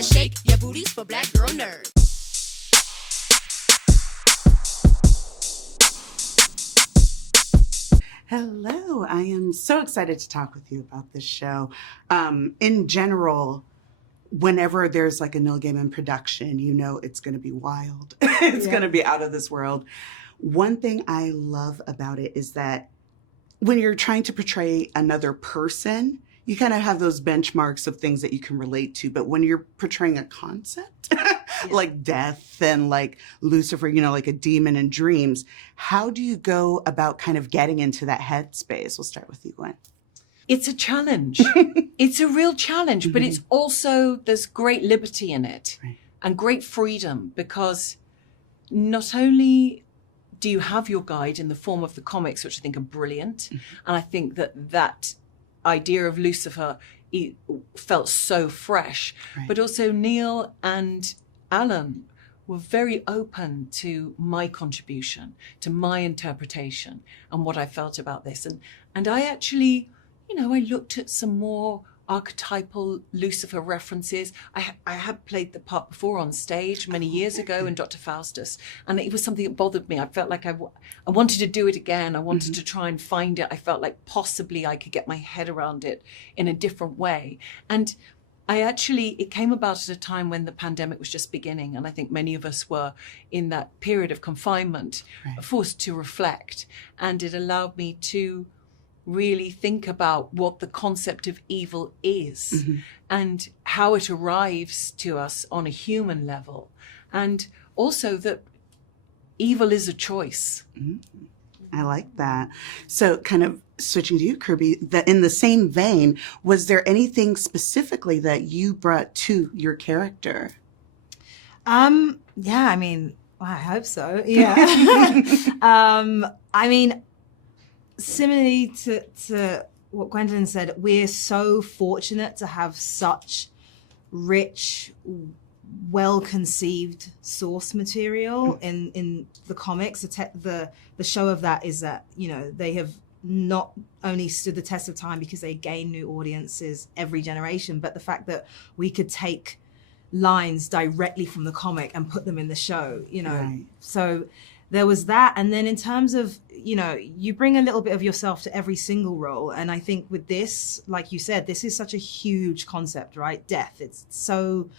better shake your booties for Black Girl Nerds. Hello, I am so excited to talk with you about this show. In general, whenever there's like a Neil Gaiman production, you know it's going to be wild. It's going to be out of this world. One thing I love about it is that when you're trying to portray another person, you kind of have those benchmarks of things that you can relate to. But when you're portraying a concept, like death and like Lucifer, you know, like a demon in dreams, how do you go about kind of getting into that headspace? We'll start with you, Gwen. It's a challenge. It's a real challenge, but it's also, there's great liberty in it and great freedom, because not only do you have your guide in the form of the comics, which I think are brilliant, and I think that idea of Lucifer felt so fresh, but also Neil and Allan were very open to my contribution, to my interpretation and what I felt about this. And I actually, you know, I looked at some more archetypal Lucifer references. I had played the part before on stage many years ago in Dr. Faustus, and it was something that bothered me. I felt like I wanted to do it again. I wanted to try and find it. I felt like possibly I could get my head around it in a different way. And it came about at a time when the pandemic was just beginning, and I think many of us were in that period of confinement, forced to reflect, and it allowed me to really think about what the concept of evil is and how it arrives to us on a human level, and also that evil is a choice. I like that. So kind of switching to you, Kirby, that in the same vein, was there anything specifically that you brought to your character? Yeah, I mean, I hope so. Yeah. I mean, similarly to what Gwendoline said, we're so fortunate to have such rich, well-conceived source material in the comics. The show of that is that, you know, they have not only stood the test of time because they gain new audiences every generation, but the fact that we could take lines directly from the comic and put them in the show, you know. So there was that. And then in terms of, you know, you bring a little bit of yourself to every single role. And I think with this, like you said, this is such a huge concept, right? Death. It's so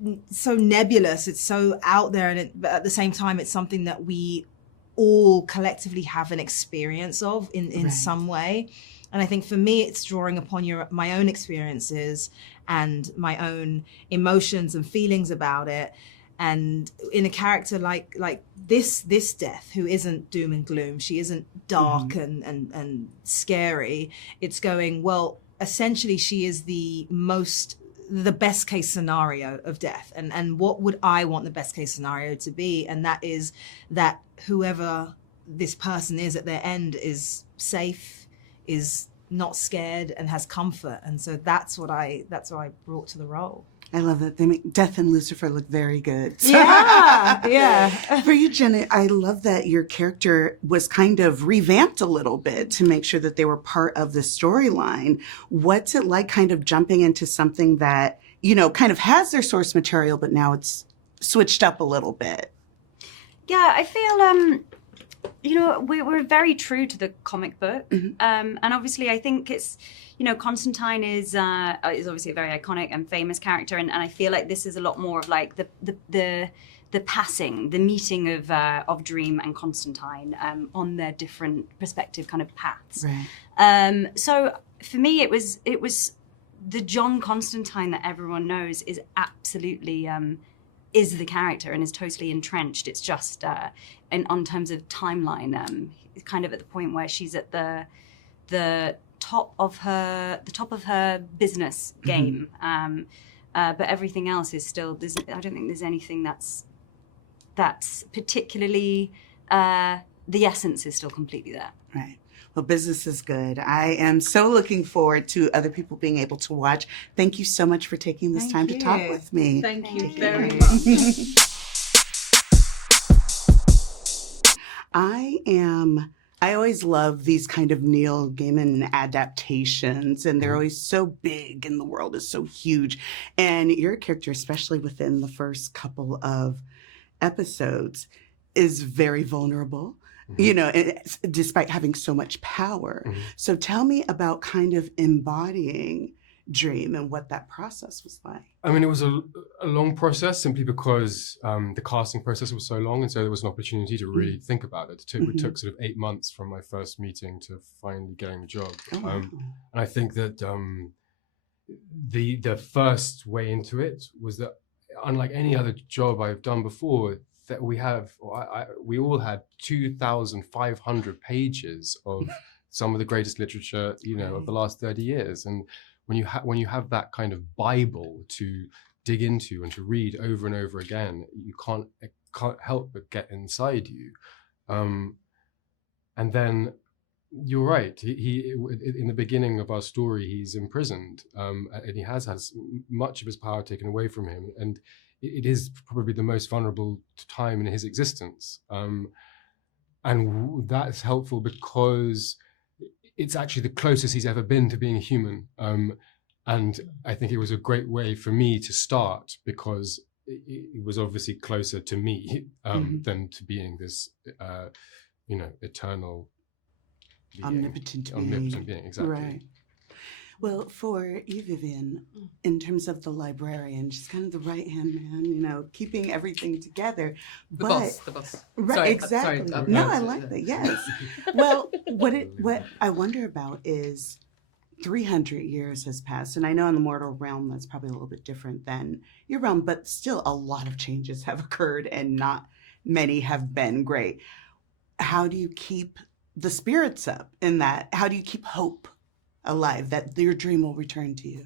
nebulous. It's so out there. But at the same time, it's something that we all collectively have an experience of in some way. And I think for me, it's drawing upon my own experiences and my own emotions and feelings about it. And in a character like this death, who isn't doom and gloom, she isn't dark and scary. It's going, well, essentially she is the best case scenario of death. And what would I want the best case scenario to be? And that is that whoever this person is at their end is safe, is not scared, and has comfort. And so that's what I brought to the role. I love that. They make Death and Lucifer look very good. Yeah. For you, Jenna, I love that your character was kind of revamped a little bit to make sure that they were part of the storyline. What's it like kind of jumping into something that, you know, kind of has their source material, but now it's switched up a little bit? Yeah, I feel, you know, we're very true to the comic book. And obviously I think it's, you know, Constantine is obviously a very iconic and famous character, and I feel like this is a lot more of like the passing, the meeting of Dream and Constantine on their different perspective kind of paths. Right. So for me, it was the John Constantine that everyone knows is absolutely is the character and is totally entrenched. It's just on terms of timeline, kind of at the point where she's at the top of her business game, but everything else is still. I don't think there's anything that's particularly. The essence is still completely there. Right. Well, business is good. I am so looking forward to other people being able to watch. Thank you so much for taking this time to talk with me. Thank you very much. I am I always love these kind of Neil Gaiman adaptations, and they're always so big and the world is so huge. And your character, especially within the first couple of episodes, is very vulnerable, you know, despite having so much power. So tell me about kind of embodying Dream and what that process was like. I mean, it was a long process simply because the casting process was so long, and so there was an opportunity to really think about it. It took sort of 8 months from my first meeting to finally getting the job. And I think that the first way into it was that, unlike any other job I've done before, that we all had 2,500 pages of some of the greatest literature, you know, of the last 30 years. And when you have that kind of Bible to dig into and to read over and over again, it can't help but get inside you. And then you're right. He in the beginning of our story, he's imprisoned, and he has had much of his power taken away from him, and it is probably the most vulnerable time in his existence. And that's helpful because it's actually the closest he's ever been to being human. And I think it was a great way for me to start because it was obviously closer to me than to being this, you know, eternal being. Omnipotent being, exactly. Right. Well, for you, Vivienne, in terms of the librarian, she's kind of the right-hand man, you know, keeping everything together. The boss. Right, sorry, exactly. sorry, no, I like that, yes. Well, what I wonder about is 300 years has passed, and I know in the mortal realm that's probably a little bit different than your realm, but still a lot of changes have occurred, and not many have been great. How do you keep the spirits up in that? How do you keep hope alive that your dream will return to you?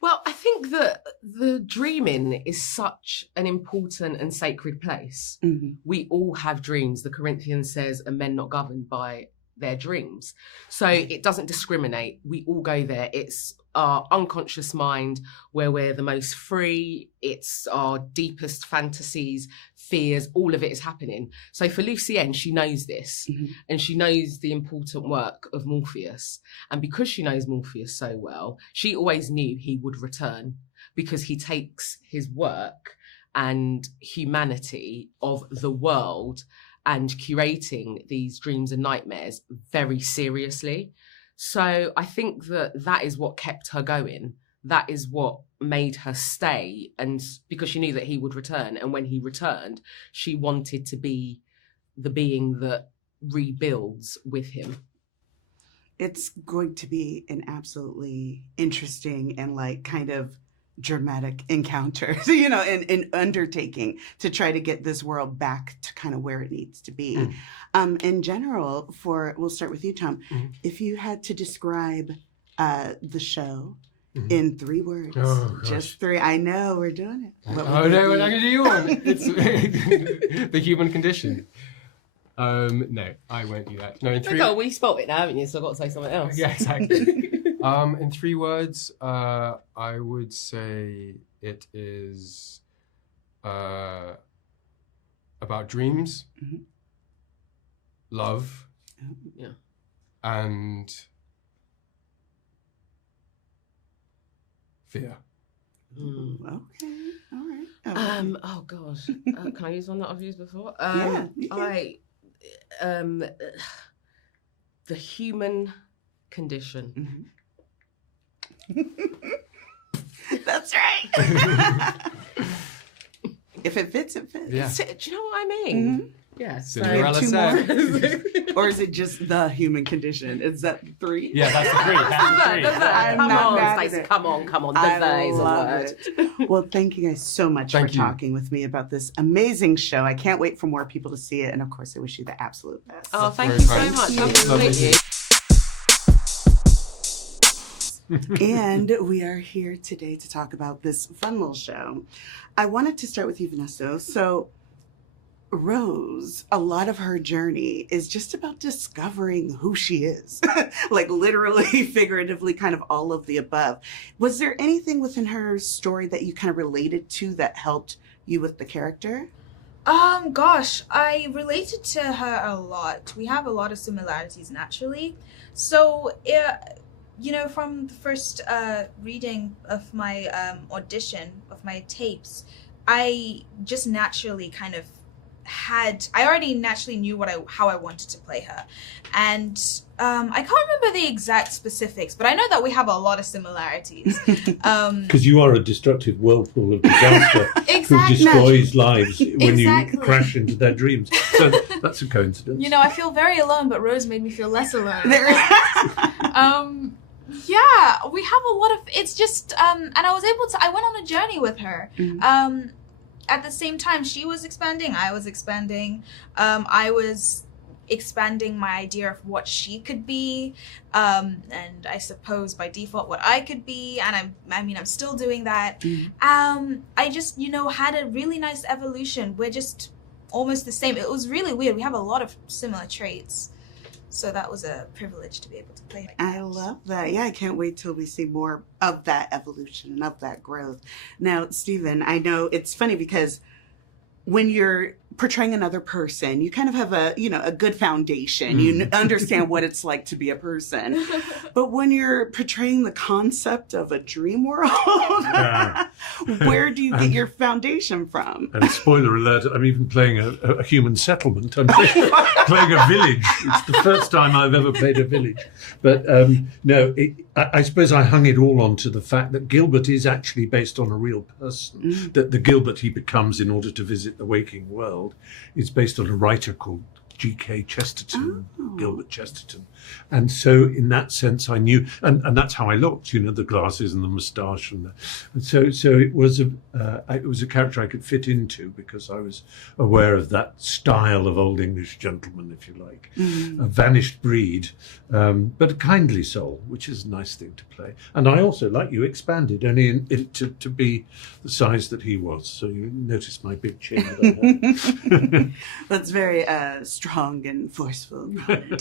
Well, I think that the dreaming is such an important and sacred place. We all have dreams. The Corinthians says, "Are men not governed by their dreams?" So it doesn't discriminate. We all go there. It's our unconscious mind where we're the most free. It's our deepest fantasies, fears, all of it is happening. So for Lucienne, she knows this, and she knows the important work of Morpheus. And because she knows Morpheus so well, she always knew he would return because he takes his work and humanity of the world and curating these dreams and nightmares very seriously. So I think that is what kept her going. That is what made her stay. And because she knew that he would return. And when he returned, she wanted to be the being that rebuilds with him. It's going to be an absolutely interesting and like kind of dramatic encounter, you know, and undertaking to try to get this world back to kind of where it needs to be. In general, we'll start with you, Tom. If you had to describe the show in 3 words, just 3. I know we're doing it. No, we're not going to do one. It's the human condition. No, I won't do that. No, in 3. Oh, we spot it now, haven't you? So I've got to say something else. Yeah, exactly. In 3 words, I would say it is about dreams, love, and fear. Okay, all right. Oh God, can I use one that I've used before? Yeah, the human condition. That's right. If it fits, it fits. Yeah. So, do you know what I mean? Yeah. Cinderella said. Or is it just the human condition? Is that 3? Yeah, that's the 3. That's I'm not mad at Stacey, it. come on. The I is a love word. it. Well, thank you guys so much for talking with me about this amazing show. I can't wait for more people to see it. And of course, I wish you the absolute best. Oh, thank you so much. Lovely to meet you. And we are here today to talk about this fun little show. I wanted to start with you, Vanesu. So Rose, a lot of her journey is just about discovering who she is, like literally, figuratively, kind of all of the above. Was there anything within her story that you kind of related to that helped you with the character? Gosh, I related to her a lot. We have a lot of similarities naturally. So, you know, from the first reading of my audition, of my tapes, I just naturally kind of I already naturally knew how I wanted to play her. And I can't remember the exact specifics, but I know that we have a lot of similarities. Because you are a destructive whirlpool of disaster who destroys lives when you crash into their dreams. So that's a coincidence. You know, I feel very alone, but Rose made me feel less alone. Yeah, we have a lot of, it's just, and I went on a journey with her. Mm-hmm. At the same time, she was expanding, I was expanding. I was expanding my idea of what she could be, and I suppose by default what I could be, and I'm still doing that. Mm-hmm. I just, you know, had a really nice evolution. We're just almost the same. It was really weird. We have a lot of similar traits. So that was a privilege to be able to play. I love that. Yeah, I can't wait till we see more of that evolution and of that growth. Now, Stephen, I know it's funny because when you're portraying another person, you kind of have a good foundation. You understand what it's like to be a person. But when you're portraying the concept of a dream world, where do you get your foundation from? And spoiler alert, I'm even playing a human settlement. I'm playing a village. It's the first time I've ever played a village. But no, I suppose I hung it all on to the fact that Gilbert is actually based on a real person, that the Gilbert he becomes in order to visit the waking world is based on a writer called G.K. Chesterton, Gilbert Chesterton. And so in that sense I knew, and that's how I looked, you know, the glasses and the moustache. And so it was a character I could fit into because I was aware of that style of old English gentleman, if you like, a vanished breed, but a kindly soul, which is a nice thing to play. And I also, like you, expanded only to be the size that he was. So you notice my big chin. That's very strong and forceful,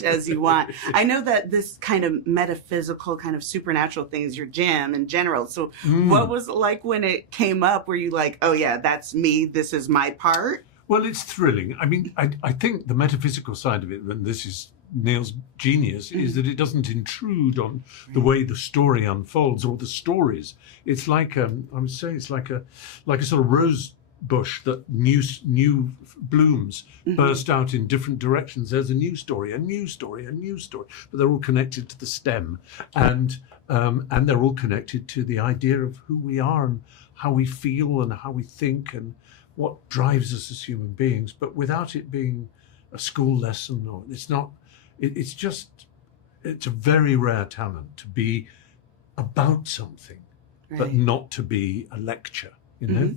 as you want. I know that this kind of metaphysical, kind of supernatural thing is your jam in general. So what was it like when it came up? Were you like, oh yeah, that's me, this is my part? Well, it's thrilling. I mean, I think the metaphysical side of it, and this is Neil's genius, is that it doesn't intrude on the way the story unfolds or the stories. It's like, I would say it's like a sort of rose bush that new blooms burst out in different directions. There's a new story, but they're all connected to the stem, and they're all connected to the idea of who we are and how we feel and how we think and what drives us as human beings, but without it being a school lesson. Or it's not. It's a very rare talent to be about something, but not to be a lecture. You know,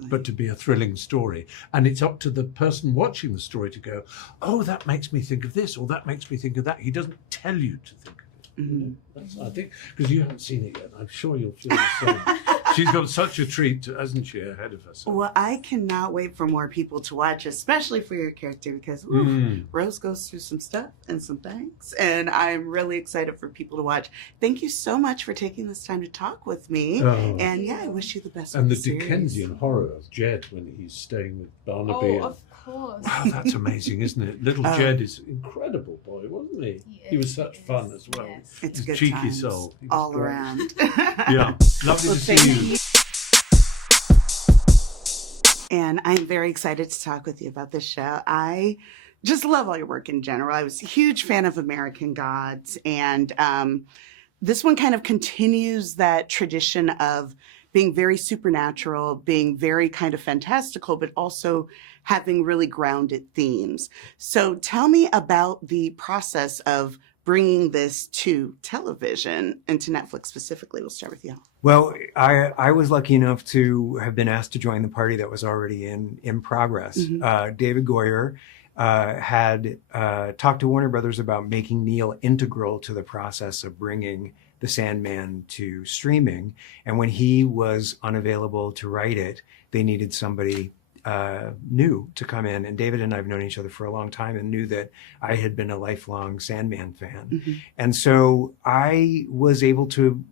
but to be a thrilling story. And it's up to the person watching the story to go, oh, that makes me think of this, or that makes me think of that. He doesn't tell you to think of it. You know? That's, I think, because you haven't seen it yet, I'm sure you'll feel the same. She's got such a treat, hasn't she, ahead of herself? Well, I cannot wait for more people to watch, especially for your character, because Rose goes through some stuff and some things, and I'm really excited for people to watch. Thank you so much for taking this time to talk with me, and I wish you the best. And the series. Dickensian horror of Jed when he's staying with Barnaby. Oh, of course. Wow, that's amazing, isn't it? Little Jed is an incredible boy, wasn't he? He was such fun as well. Yes. It's good cheeky times soul. all around. Yeah, lovely to see you. And I'm very excited to talk with you about this show. I just love all your work in general. I was a huge fan of American Gods, and this one kind of continues that tradition of being very supernatural, being very kind of fantastical, but also having really grounded themes. So tell me about the process of bringing this to television and to Netflix specifically. We'll start with you. Well, I was lucky enough to have been asked to join the party that was already in progress. David Goyer had talked to Warner Brothers about making Neil integral to the process of bringing The Sandman to streaming. And when he was unavailable to write it, they needed somebody new to come in. And David and I have known each other for a long time and knew that I had been a lifelong Sandman fan. And so I was able to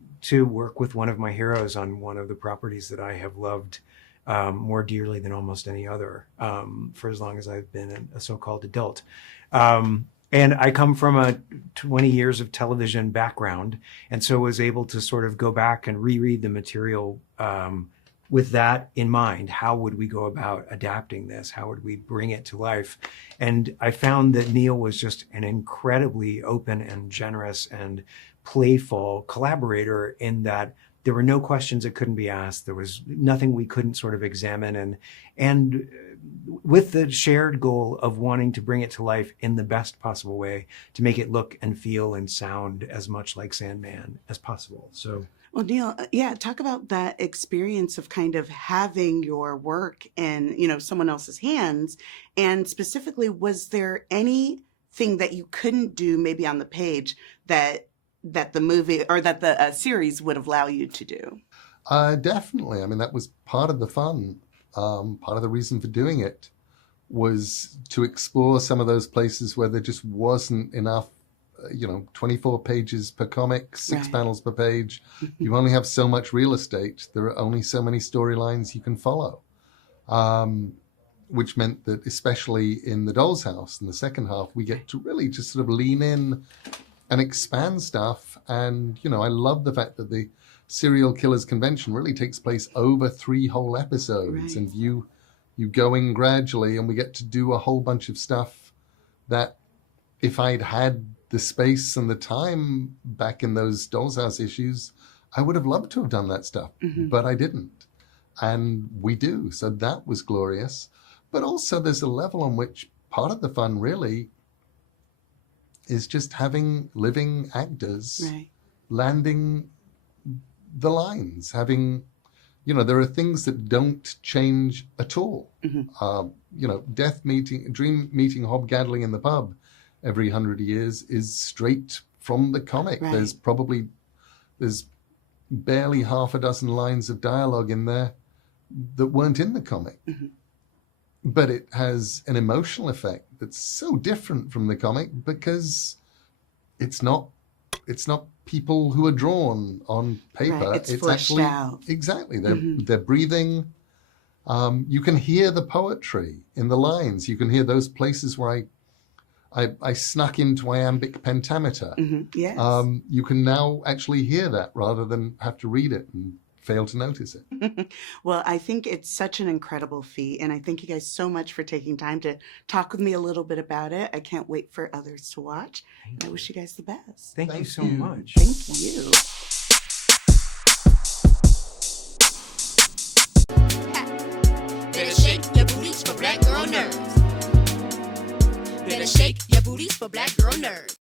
work with one of my heroes on one of the properties that I have loved more dearly than almost any other for as long as I've been a so-called adult. And I come from a 20 years of television background, and so was able to sort of go back and reread the material with that in mind. How would we go about adapting this? How would we bring it to life? And I found that Neil was just an incredibly open and generous and playful collaborator, in that there were no questions that couldn't be asked. There was nothing we couldn't sort of examine, and with the shared goal of wanting to bring it to life in the best possible way, to make it look and feel and sound as much like Sandman as possible. So, well, Neil, talk about that experience of kind of having your work in, someone else's hands. And specifically, was there anything that you couldn't do maybe on the page that the movie or that the series would allow you to do? Definitely. I mean, that was part of the fun. Part of the reason for doing it was to explore some of those places where there just wasn't enough, 24 pages per comic, 6 panels per page. You only have so much real estate. There are only so many storylines you can follow, which meant that especially in The Doll's House in the second half, we get to really just sort of lean in and expand stuff. And, I love the fact that the Serial Killers Convention really takes place over 3 whole episodes, and you going gradually, and we get to do a whole bunch of stuff that if I'd had the space and the time back in those Doll's House issues, I would have loved to have done that stuff, but I didn't. And we do. So that was glorious. But also there's a level on which part of the fun really is just having living actors landing the lines, having, there are things that don't change at all. Dream meeting Hobgaddling in the pub every 100 years is straight from the comic. There's barely half a dozen lines of dialogue in there that weren't in the comic. But it has an emotional effect that's so different from the comic, because it's not people who are drawn on paper. It's fleshed actually out. Exactly. They're breathing. You can hear the poetry in the lines. You can hear those places where I snuck into iambic pentameter. Yes. You can now actually hear that rather than have to read it and fail to notice it. Well, I think it's such an incredible feat, and I thank you guys so much for taking time to talk with me a little bit about it. I can't wait for others to watch. And I wish you guys the best. Thank you so much. Thank you. Better shake your booties for black girl nerds. Better shake your booties for black girl nerds.